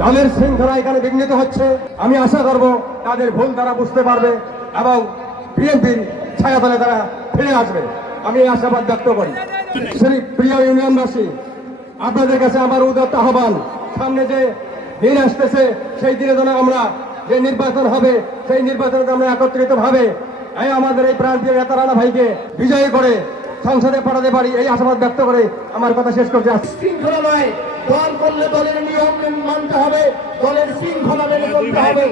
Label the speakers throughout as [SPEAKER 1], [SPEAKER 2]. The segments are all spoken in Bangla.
[SPEAKER 1] দলের শৃঙ্খলা এখানে বিঘ্নিত হচ্ছে। আমি আশা করব তাদের ভুল তারা বুঝতে পারবে এবং বিএনপির ছায়াতলে তারা ফিরে আসবে। আমি এই আশাবাদ ব্যক্ত করি। শ্রী প্রিয় ইউনিয়নবাসী, আপনাদের কাছে আমার উদাত্ত আহ্বান। সামনে যে দিন আসতেছে, সেই দিনে যেন আমরা যে নির্বাচন হবে, সেই নির্বাচনে আমরা একত্রিত ভাবে এই আমাদের এই প্রান্তীয় নেতা রানা ভাইকে বিজয়ী করে সংসদে পাঠাতে পারি, এই আশাবাদ ব্যক্ত করে আমার কথা শেষ করতে আসছি
[SPEAKER 2] শৃঙ্খলা নয়, দল করলে দলের নিয়ম মানতে হবে দলের শৃঙ্খলা মেনে চলতে হবে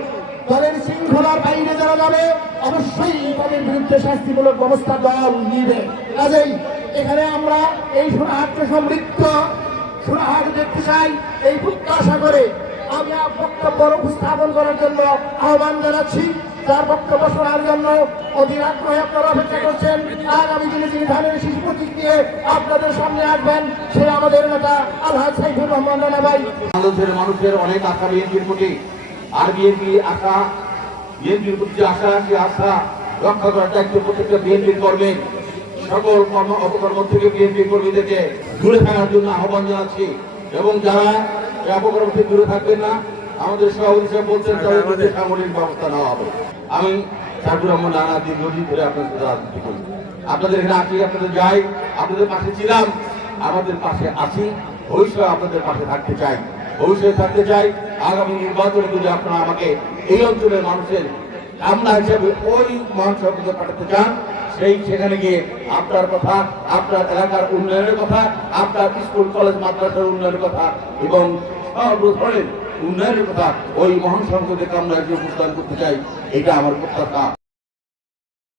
[SPEAKER 2] দলের শৃঙ্খলার বাইরে যারা যাবে, অবশ্যই তাদের বিরুদ্ধে শাস্তিমূলক ব্যবস্থা দল নিবে। কাজেই এখানে আমরা এই সোনাহাটকে সমৃদ্ধ, সোনাহাট দেখতে চাই, এই প্রত্যাশা করে আমি বক্তব্য উপস্থাপন করার জন্য আহ্বান জানাচ্ছি। তার বক্তব্য শোনার জন্য অধীর আগ্রহে আপনারা অপেক্ষা করছেন। আগামী দিনে যিনি ধানের শিশু প্রতীক নিয়ে আপনাদের সামনে আসবেন, সে আমাদের নেতা আলহাজ সাইফুর রহমান রানা ভাই।
[SPEAKER 3] মানুষের অনেক আশা বিএনপির প্রতি আর বিএনপি আশা বিএনপির প্রতি যে আশা সে আশা রক্ষা করার দায়িত্ব প্রত্যেকটা বিএনপির কর্মী সকল কর্ম অপকর্ম থেকে বিএনপি কর্মীদেরকে দূরে থাকার জন্য আহ্বান জানাচ্ছি। এবং যারা এই অপকর্ম থেকে দূরে থাকবেন না আমাদের সভাপতি সাহেব বলছেন তাদের প্রতি সামরিক ব্যবস্থা নেওয়া হবে। আমি সাইফুর রহমান রানা দীর্ঘদিন ধরে আপনার সাথে রাজনীতি করি। আপনাদের এখানে আসি আপনাদের যাই আপনাদের পাশে ছিলাম আমাদের পাশে আছি ভবিষ্যতে আপনাদের পাশে থাকতে চাই। ভবিষ্যতে থাকতে চাই। আগামী নির্বাচনে যদি আপনারা আমাকে এই অঞ্চলের মানুষের আমরা হিসাবে ওই মহাসভাপতিকে পাঠাতে চান, সেই সেখানে গিয়ে আপনার কথা, আপনার এলাকার উন্নয়নের কথা, আপনার স্কুল, কলেজ, মাদ্রাসার উন্নয়নের কথা এবং সর্ব ধরনের উন্নয়নের কথা ওই মহান সংসদে আমরা উপস্থান করতে চাই। এটা আমার প্রত্যাশা।